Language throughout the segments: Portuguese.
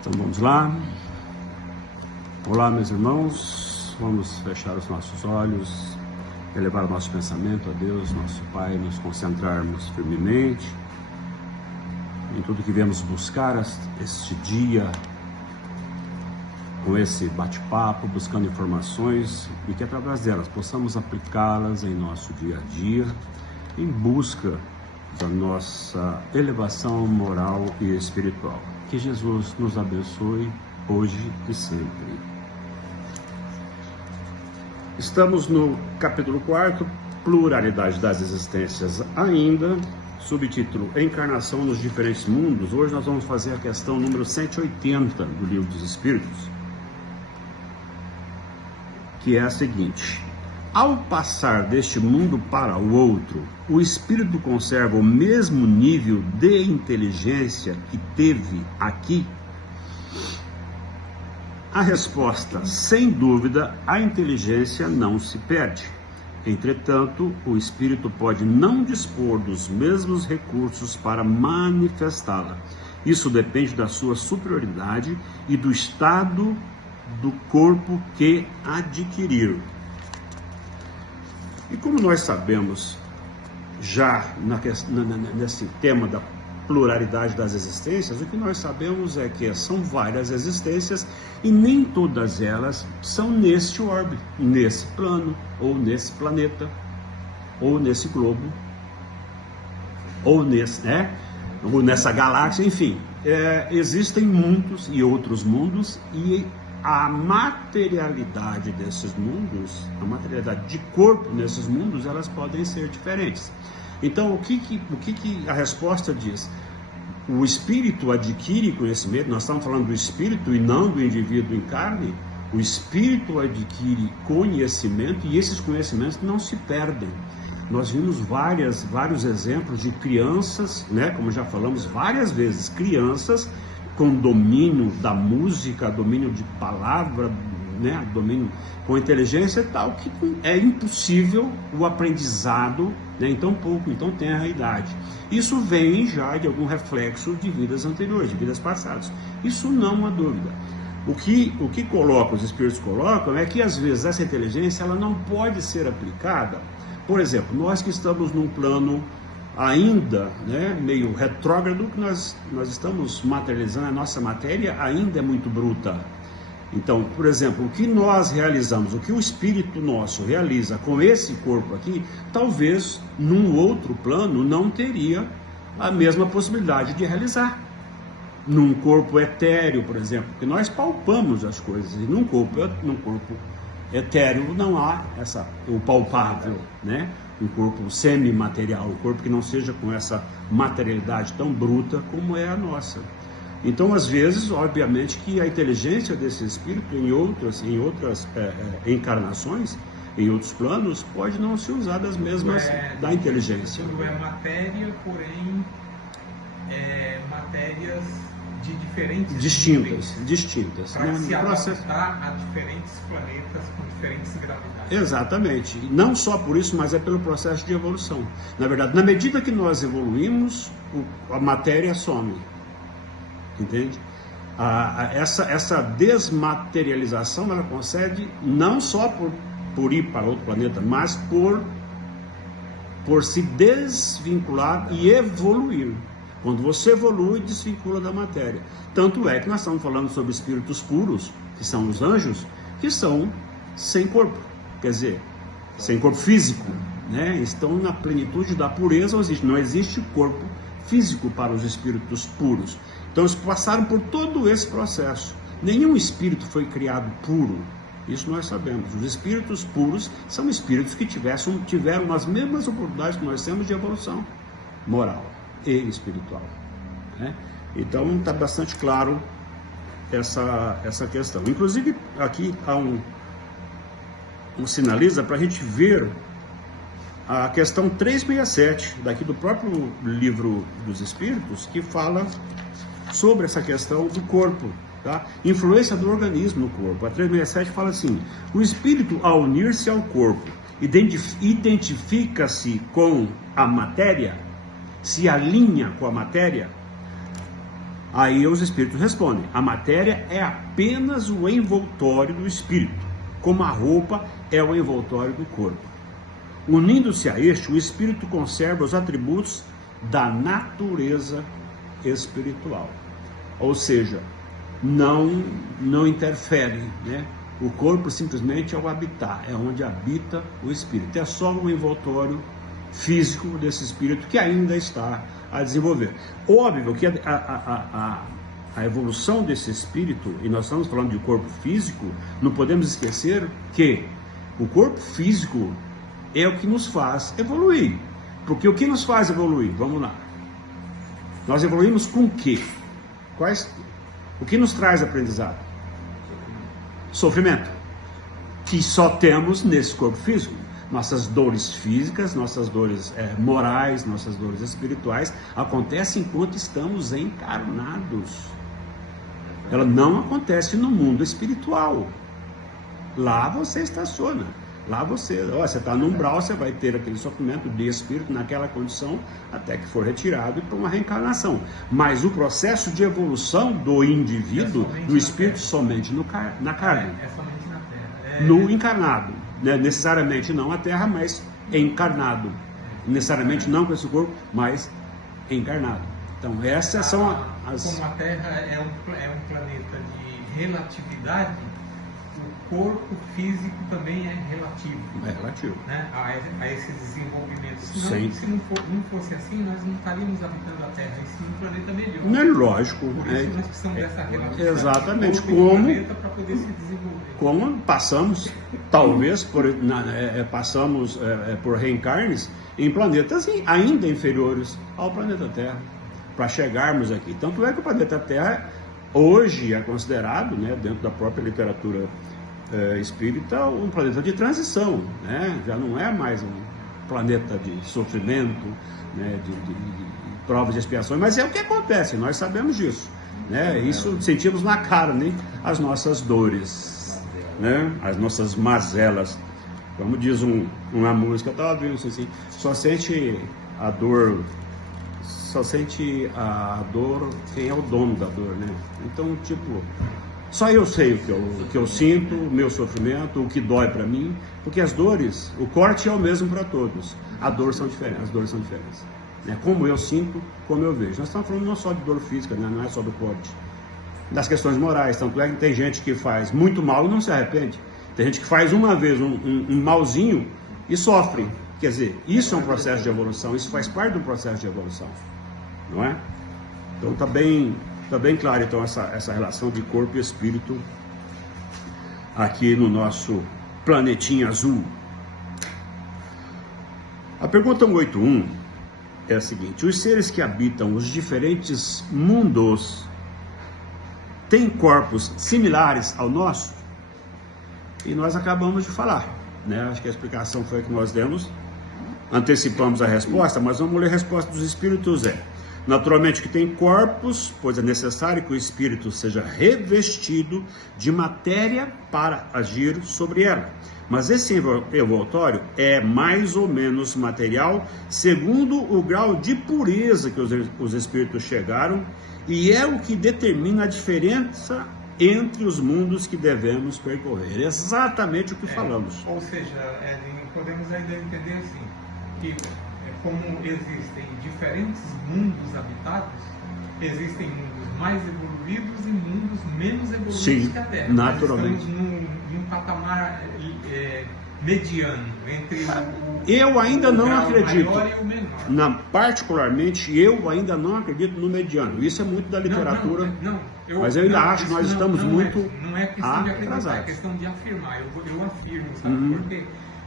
Então vamos lá. Olá, meus irmãos. Vamos fechar os nossos olhos, elevar o nosso pensamento a Deus, nosso Pai, nos concentrarmos firmemente em tudo que viemos buscar este dia, com esse bate-papo, buscando informações e que através delas possamos aplicá-las em nosso dia a dia, em busca da nossa elevação moral e espiritual. Que Jesus nos abençoe hoje e sempre. Estamos no capítulo 4, Pluralidade das Existências ainda, subtítulo Encarnação nos Diferentes Mundos. Hoje nós vamos fazer a questão número 180 do Livro dos Espíritos, que é a seguinte: ao passar deste mundo para o outro, o espírito conserva o mesmo nível de inteligência que teve aqui? A resposta, sem dúvida, a inteligência não se perde. Entretanto, o espírito pode não dispor dos mesmos recursos para manifestá-la. Isso depende da sua superioridade e do estado do corpo que adquirir. E como nós sabemos, já nesse tema da pluralidade das existências, o que nós sabemos é que são várias existências e nem todas elas são neste orbe, nesse plano, ou nesse planeta, ou nesse globo, ou ou nessa galáxia, enfim. Existem muitos e outros mundos, e a materialidade desses mundos, a materialidade de corpo nesses mundos, elas podem ser diferentes. Então, o que a resposta diz? O espírito adquire conhecimento. Nós estamos falando do espírito e não do indivíduo em carne. O espírito adquire conhecimento e esses conhecimentos não se perdem. Nós vimos vários exemplos de crianças, como já falamos várias vezes, crianças com domínio da música, domínio de palavra, domínio com inteligência e tal, que é impossível o aprendizado em tão pouco, então tem a idade. Isso vem já de algum reflexo de vidas anteriores, de vidas passadas. Isso não há dúvida. O que os espíritos colocam é que às vezes essa inteligência ela não pode ser aplicada. Por exemplo, nós que estamos num plano ainda meio retrógrado, que nós estamos materializando, a nossa matéria ainda é muito bruta. Então, por exemplo, o que nós realizamos, o que o espírito nosso realiza com esse corpo aqui, talvez num outro plano não teria a mesma possibilidade de realizar. Num corpo etéreo, por exemplo, que nós palpamos as coisas, e num corpo etéreo não há o palpável, um corpo semimaterial, um corpo que não seja com essa materialidade tão bruta como é a nossa. Então, às vezes, obviamente que a inteligência desse espírito em outras encarnações, em outros planos, pode não se usar das mesmas da inteligência. Não é matéria, porém matérias de diferentes distintas. Para se adaptar a diferentes planetas com diferentes gravidades. Exatamente. Não só por isso, mas é pelo processo de evolução. Na verdade, na medida que nós evoluímos, a matéria some. Entende? Essa desmaterialização ela concede não só por ir para outro planeta, mas por se desvincular e evoluir. Quando você evolui, desvincula da matéria. Tanto é que nós estamos falando sobre espíritos puros, que são os anjos, que são sem corpo, quer dizer, sem corpo físico, estão na plenitude da pureza, não existe corpo físico para os espíritos puros. Então eles passaram por todo esse processo. Nenhum espírito foi criado puro, isso nós sabemos. Os espíritos puros são espíritos que tiveram as mesmas oportunidades que nós temos de evolução moral e espiritual. Então está bastante claro essa questão. Inclusive aqui há um sinaliza para a gente ver a questão 367 daqui do próprio Livro dos Espíritos, que fala sobre essa questão do corpo, influência do organismo no corpo. A 367 fala assim: o espírito, ao unir-se ao corpo, identifica-se com a matéria, se alinha com a matéria, Aí os espíritos respondem: a matéria é apenas o envoltório do espírito, como a roupa é o envoltório do corpo. Unindo-se a este, o espírito conserva os atributos da natureza espiritual. Ou seja, não interfere, né? O corpo simplesmente é o habitat, é onde habita o espírito. É só um envoltório físico desse espírito que ainda está a desenvolver. Óbvio que a evolução desse espírito, e nós estamos falando de corpo físico, não podemos esquecer que o corpo físico é o que nos faz evoluir. Porque o que nos faz evoluir? Vamos lá. Nós evoluímos com o quê? O que nos traz aprendizado? Sofrimento. Que só temos nesse corpo físico. Nossas dores físicas, nossas dores morais, nossas dores espirituais acontecem enquanto estamos encarnados. Ela não acontece no mundo espiritual. Lá você estaciona. Lá você está no umbral, você vai ter aquele sofrimento de espírito naquela condição até que for retirado para uma reencarnação. Mas o processo de evolução do indivíduo, do espírito, somente na carne. É somente na Terra. No encarnado. Né? Necessariamente não a Terra, mas encarnado. Necessariamente não com esse corpo, mas encarnado. Então essas são as... Como a Terra é um planeta de relatividade, o corpo físico também é relativo. É relativo. Né? A esses desenvolvimentos. Se não fosse assim, nós não estaríamos habitando a Terra, e sim um planeta melhor. Não é lógico. Por isso nós precisamos dessa relatividade. Exatamente. Para poder se desenvolver. Como passamos, talvez, passamos por reencarnes em planetas ainda inferiores ao planeta Terra, para chegarmos aqui. Tanto é que o planeta Terra hoje é considerado, né, dentro da própria literatura espírita, um planeta de transição, né? Já não é mais um planeta de sofrimento, né, de provas de expiação, mas é o que acontece, nós sabemos disso, né? Isso sentimos na cara, né? As nossas dores, né? As nossas mazelas, como diz uma música, eu estava vendo isso assim, só sente a dor quem é o dono da dor, né? Então, tipo, só eu sei o que eu sinto, o meu sofrimento, o que dói para mim, porque as dores, o corte é o mesmo para todos, as dores são diferentes, né? Como eu sinto, como eu vejo. Nós estamos falando não só de dor física, né? Não é só do corte, das questões morais. Tanto é que tem gente que faz muito mal e não se arrepende, tem gente que faz uma vez um malzinho e sofre. Quer dizer, isso é um processo de evolução, isso faz parte do processo de evolução, não é? Então está bem claro então essa relação de corpo e espírito aqui no nosso planetinha azul. A pergunta 181 é a seguinte: os seres que habitam os diferentes mundos têm corpos similares ao nosso? E nós acabamos de falar, né? Acho que a explicação foi a que nós demos, antecipamos a resposta, mas vamos ler a resposta dos espíritos. Naturalmente que tem corpos, pois é necessário que o espírito seja revestido de matéria para agir sobre ela. Mas esse envoltório é mais ou menos material, segundo o grau de pureza que os espíritos chegaram, e é o que determina a diferença entre os mundos que devemos percorrer. Exatamente o que falamos. Ou seja, podemos ainda entender assim, que como existem diferentes mundos habitados, existem mundos mais evoluídos e mundos menos evoluídos. Sim, que a Terra. naturalmente. Nós estamos num patamar mediano entre eu ainda não grau acredito, maior e o menor. Particularmente, eu ainda não acredito no mediano. Isso é muito da literatura, mas eu ainda acho que nós estamos muito não é questão de acreditar, atrasados. é questão de afirmar. Eu afirmo, sabe por quê?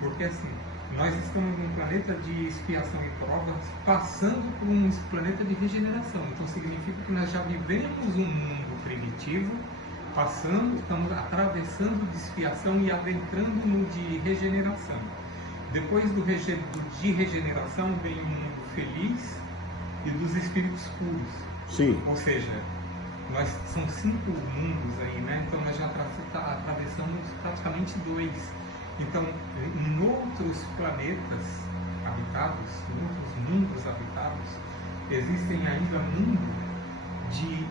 Porque assim, nós estamos num planeta de expiação e provas, passando por um planeta de regeneração. Então significa que nós já vivemos um mundo primitivo, estamos atravessando de expiação e adentrando no de regeneração. Depois de regeneração vem um mundo feliz e dos espíritos puros. Sim. Ou seja, são 5 mundos aí, né? Então nós já atravessamos praticamente 2. Então, em outros planetas habitados, em outros mundos habitados, existem ainda mundos de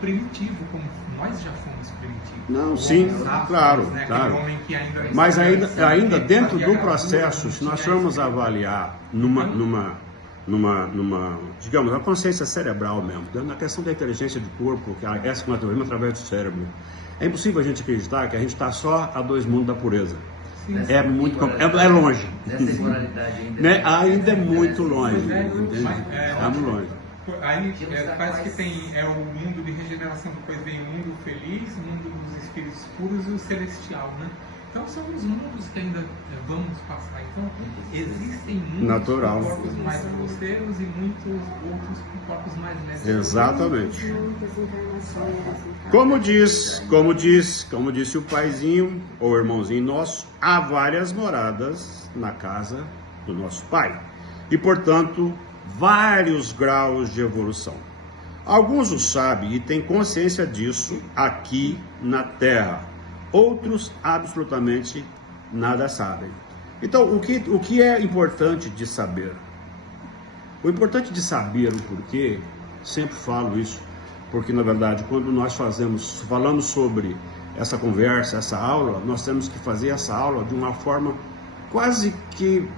primitivo, como nós já fomos primitivos. Não, sim, claro, né? claro. Homem que ainda Mas ainda ele dentro fazia do gravura, processo, não se nós tinha formos escrita. avaliar digamos, uma consciência cerebral mesmo, na questão da inteligência do corpo, que é essa que nós vemos através do cérebro, é impossível a gente acreditar que a gente está só a 2 mundos da pureza. É muito é longe. Nessa imoralidade ainda. Né? Ainda é muito longe. Estamos longe. Aí parece que tem o mundo de regeneração, depois vem o mundo feliz, o mundo dos espíritos puros e o celestial, né? Então são os mundos que ainda vamos passar. Então existem muitos Natural. corpos mais grosseiros e muitos outros com corpos mais leves. Exatamente. Muitas encarnações. Como disse o paizinho ou irmãozinho nosso, há várias moradas na casa do nosso Pai. E, portanto, vários graus de evolução. Alguns o sabem e têm consciência disso aqui na Terra. Outros absolutamente nada sabem. Então, o que é importante de saber? O importante de saber o porquê, sempre falo isso, porque na verdade quando nós falamos sobre essa conversa, essa aula, nós temos que fazer essa aula de uma forma quase que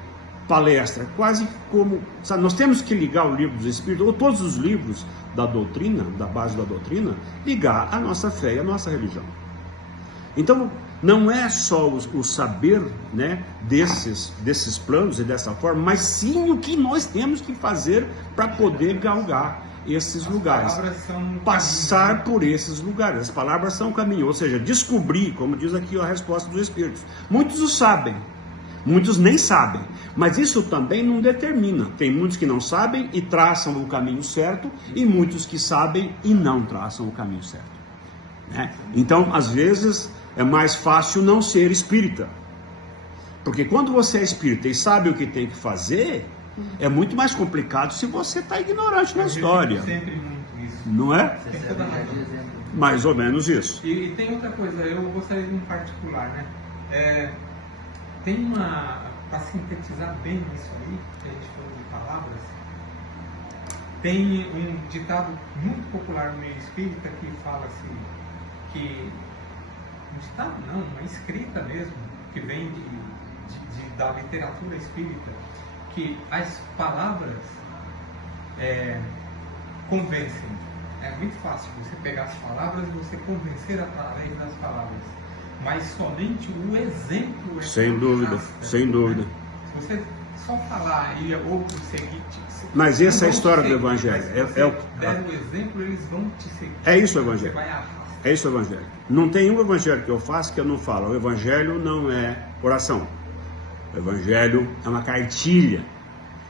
palestra, quase como, sabe, nós temos que ligar o livro dos Espíritos, ou todos os livros da doutrina, da base da doutrina, ligar a nossa fé e a nossa religião. Então, não é só o saber, né, desses planos e dessa forma, mas sim o que nós temos que fazer para poder galgar esses lugares. Passar por esses lugares. As palavras são o caminho, ou seja, descobrir, como diz aqui a resposta dos Espíritos. Muitos o sabem, muitos nem sabem, mas isso também não determina. Tem muitos que não sabem e traçam o caminho certo, e muitos que sabem e não traçam o caminho certo. Né? Então, às vezes, é mais fácil não ser espírita. Porque quando você é espírita e sabe o que tem que fazer, é muito mais complicado se você está ignorante na história. Sempre muito isso. Não é? Você serve de exemplo. Mais ou menos isso. E tem outra coisa, eu gostaria de um particular, né? Tem para sintetizar bem isso aí, que a gente falou de palavras, tem um ditado muito popular no meio espírita que fala assim, que um ditado não, uma escrita mesmo, que vem da literatura espírita, que as palavras convencem. É muito fácil você pegar as palavras e você convencer através das palavras. Mas somente o exemplo é Sem dúvida, sem dúvida. Se você só falar e outros seguir, Mas essa é a não história vão do te seguir, Evangelho. mas se você der o exemplo, eles vão te seguir. É isso o Evangelho. Você vai arrastar. É isso o Evangelho. Não tem um Evangelho que eu faço que eu não falo. O Evangelho não é oração. O Evangelho é uma cartilha.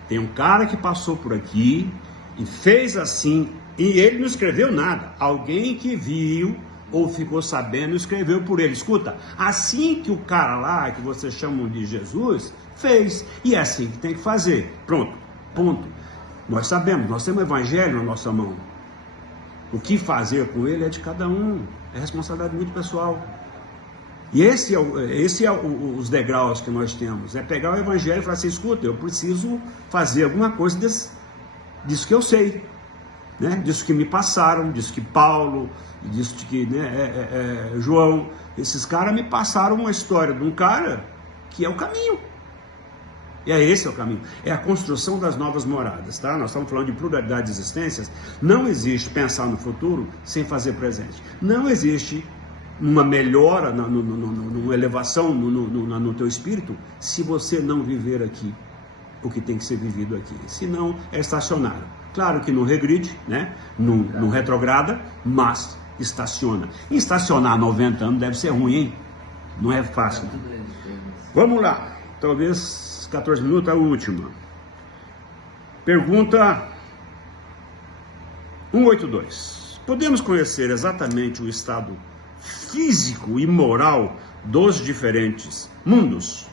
Tem um cara que passou por aqui e fez assim, e ele não escreveu nada. Alguém que viu ou ficou sabendo escreveu por ele. Escuta, assim que o cara lá, que vocês chamam de Jesus, fez. E é assim que tem que fazer. Pronto, ponto. Nós sabemos, nós temos o Evangelho na nossa mão. O que fazer com ele é de cada um. É responsabilidade muito pessoal. E esse é os degraus que nós temos. É pegar o Evangelho e falar assim, escuta, eu preciso fazer alguma coisa disso que eu sei. Né? Disso que me passaram, disso que Paulo, disso que João, esses caras me passaram uma história de um cara que é o caminho. E esse é o caminho. É a construção das novas moradas, tá? Nós estamos falando de pluralidade de existências. Não existe pensar no futuro sem fazer presente. Não existe uma melhora, uma elevação no teu espírito, se você não viver aqui o que tem que ser vivido aqui. Senão é estacionário. Claro que não regride, né? Não retrograda, mas estaciona. E estacionar 90 anos deve ser ruim, hein? Não é fácil. Vamos lá. Talvez 14 minutos, a última. Pergunta 182. Podemos conhecer exatamente o estado físico e moral dos diferentes mundos?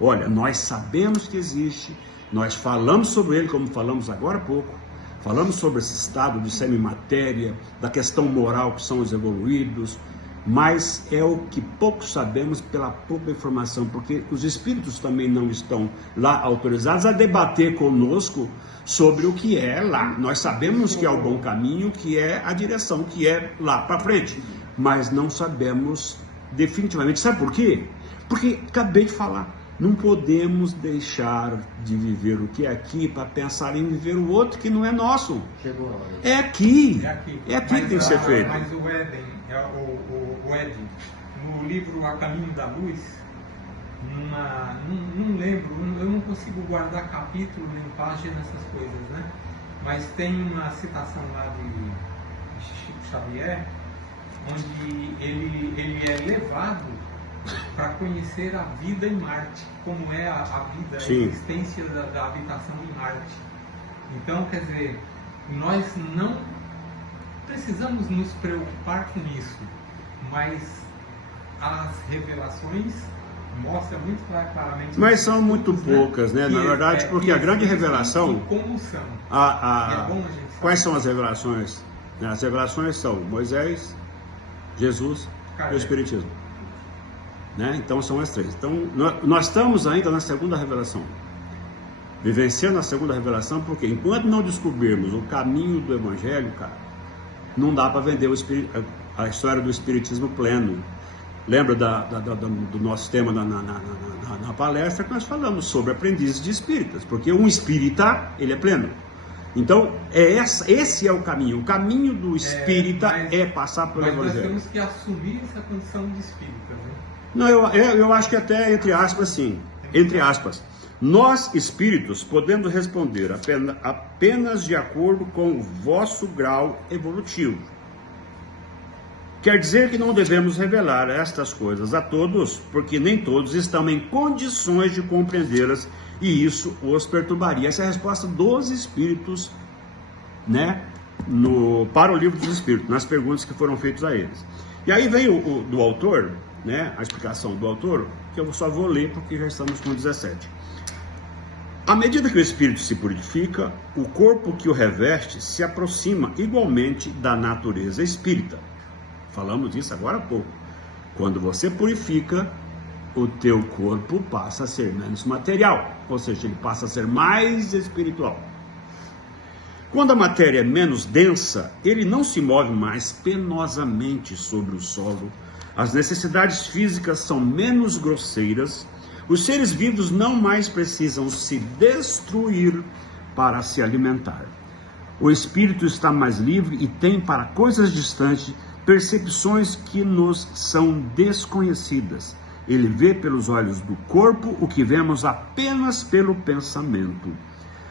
Olha, nós sabemos que existe, nós falamos sobre ele, como falamos agora há pouco, falamos sobre esse estado de semimatéria, da questão moral que são os evoluídos, mas é o que pouco sabemos pela pouca informação, porque os espíritos também não estão lá autorizados a debater conosco sobre o que é lá. Nós sabemos que é o bom caminho, que é a direção, que é lá para frente, mas não sabemos definitivamente. Sabe por quê? Porque acabei de falar, não podemos deixar de viver o que é aqui para pensar em viver o outro que não é nosso. Chegou a hora. É aqui É que tem que ser feito. Mas o Éden, o Ed, no livro A Caminho da Luz, não lembro, eu não consigo guardar capítulo nem página nessas coisas, né? Mas tem uma citação lá de Chico Xavier, onde ele é levado para conhecer a vida em Marte, como é a vida, Sim. a existência da habitação em Marte. Então, quer dizer, nós não precisamos nos preocupar com isso, mas as revelações mostram muito claramente. Mas são muito estudos, poucas, né? Na verdade, porque a grande revelação. Como são? A- É bom a gente saber. Quais são as revelações? As revelações são Moisés, Jesus e o Espiritismo. Né? Então são as três. Então nós estamos ainda na segunda revelação, vivenciando a segunda revelação, porque enquanto não descobrirmos o caminho do Evangelho, cara, não dá para vender a história do Espiritismo pleno. Lembra do nosso tema na palestra que nós falamos sobre aprendizes de espíritas, porque um espírita, ele é pleno. Então, esse é o caminho. O caminho do espírita é passar pelo Evangelho. Mas nós temos que assumir essa condição de espírita, né? Não, eu acho que até, entre aspas, sim. Entre aspas. Nós, espíritos, podemos responder apenas de acordo com o vosso grau evolutivo. Quer dizer que não devemos revelar estas coisas a todos, porque nem todos estão em condições de compreendê-las e isso os perturbaria. Essa é a resposta dos espíritos, né, para o livro dos espíritos, nas perguntas que foram feitas a eles. E aí vem do autor, né, a explicação do autor, que eu só vou ler porque já estamos com 17. À medida que o espírito se purifica, o corpo que o reveste se aproxima igualmente da natureza espírita. Falamos disso agora há pouco. Quando você purifica, o teu corpo passa a ser menos material, ou seja, ele passa a ser mais espiritual. Quando a matéria é menos densa, ele não se move mais penosamente sobre o solo. As necessidades físicas são menos grosseiras. Os seres vivos não mais precisam se destruir para se alimentar. O espírito está mais livre e tem para coisas distantes percepções que nos são desconhecidas. Ele vê pelos olhos do corpo o que vemos apenas pelo pensamento.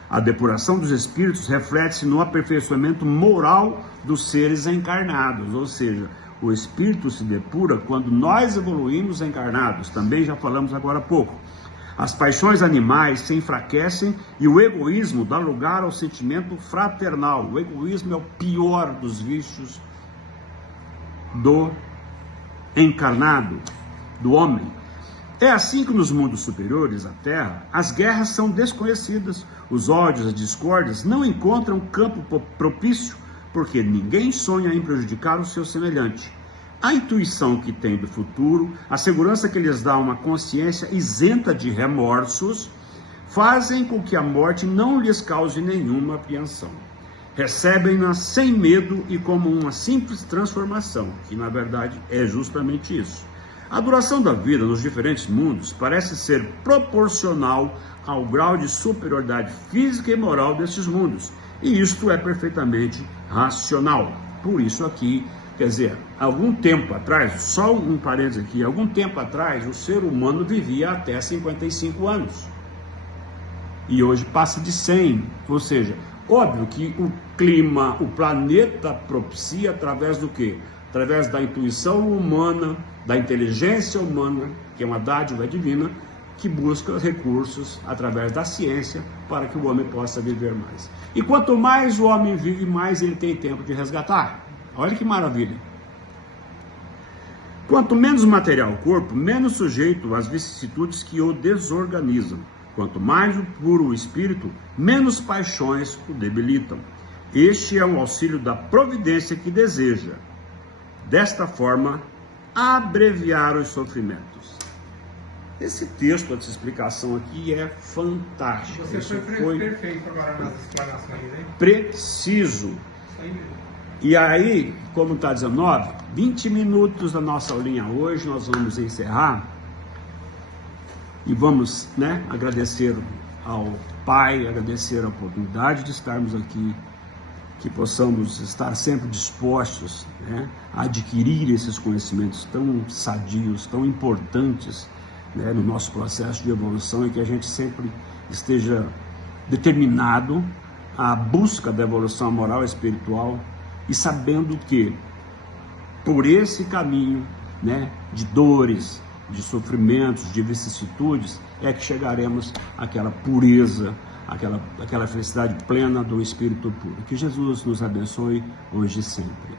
A depuração dos espíritos reflete-se no aperfeiçoamento moral dos seres encarnados, ou seja, o espírito se depura quando nós evoluímos encarnados, também já falamos agora há pouco. As paixões animais se enfraquecem e o egoísmo dá lugar ao sentimento fraternal. O egoísmo é o pior dos vícios do encarnado, do homem. É assim que nos mundos superiores à Terra, as guerras são desconhecidas, os ódios, as discórdias não encontram campo propício, porque ninguém sonha em prejudicar o seu semelhante. A intuição que tem do futuro, a segurança que lhes dá uma consciência isenta de remorsos, fazem com que a morte não lhes cause nenhuma apreensão. Recebem-na sem medo e como uma simples transformação, que na verdade é justamente isso. A duração da vida nos diferentes mundos parece ser proporcional ao grau de superioridade física e moral desses mundos, e isto é perfeitamente racional. Por isso aqui, quer dizer, algum tempo atrás, só um parênteses aqui, algum tempo atrás o ser humano vivia até 55 anos, e hoje passa de 100, ou seja, óbvio que o clima, o planeta propicia através do quê? Através da intuição humana, da inteligência humana, que é uma dádiva divina, que busca recursos através da ciência para que o homem possa viver mais. E quanto mais o homem vive, mais ele tem tempo de resgatar. Olha que maravilha. Quanto menos material o corpo, menos sujeito às vicissitudes que o desorganizam. Quanto mais puro o espírito, menos paixões o debilitam. Este é o auxílio da providência que deseja, desta forma, abreviar os sofrimentos. Esse texto, essa explicação aqui é fantástico. Você Isso foi perfeito agora nas explanações, hein? Preciso. Isso aí mesmo. E aí, como está 19, 20 minutos da nossa aulinha hoje, nós vamos encerrar e vamos, agradecer ao Pai, agradecer a oportunidade de estarmos aqui, que possamos estar sempre dispostos, a adquirir esses conhecimentos tão sadios, tão importantes, no nosso processo de evolução, e que a gente sempre esteja determinado à busca da evolução moral e espiritual, e sabendo que por esse caminho, de dores, de sofrimentos, de vicissitudes, é que chegaremos àquela pureza, àquela felicidade plena do Espírito puro. Que Jesus nos abençoe hoje e sempre.